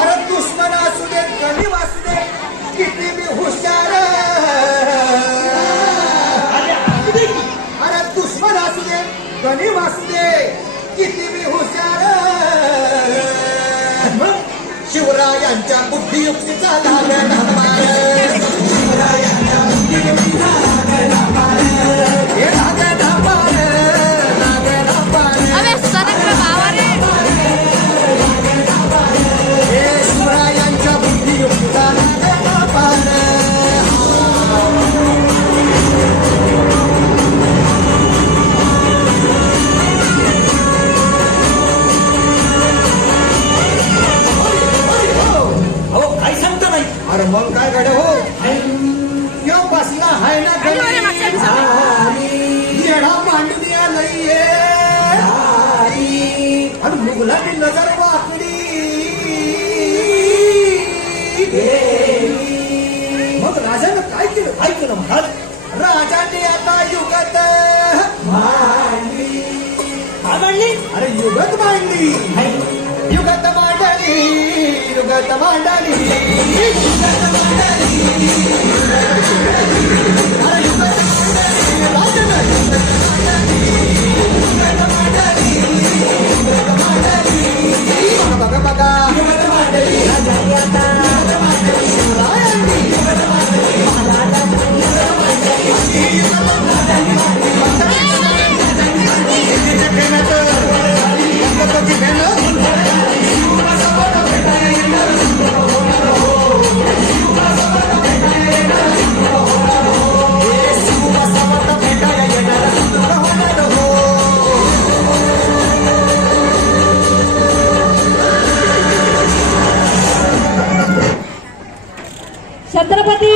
अरे दुश्मन असू दे गरीब असू दे किती मी हुशार अरे दुश्मन असू दे गरीब असू दे किती मी हुशार शिवरायांच्या बुद्धियुक्तीचा लागला मार शिवरायांच्या बुद्धियुक्तीचा लागला मार हे लागला मार लागला मार अबे सदस्य बावरे हे शिवरायांच्या बुद्धियुक्तीचा लागला मार अरे मग काय घड हो क्यों बसला हाय ना येडा मांडून या नाहीये आणि मुघलांनी नजर वाकडी मग राजानं काय केलं महाराज राजाने आता युगत मांडली अरे युगत मांडली युगत मांडली युगत मांडली बघा बघा छत्रपती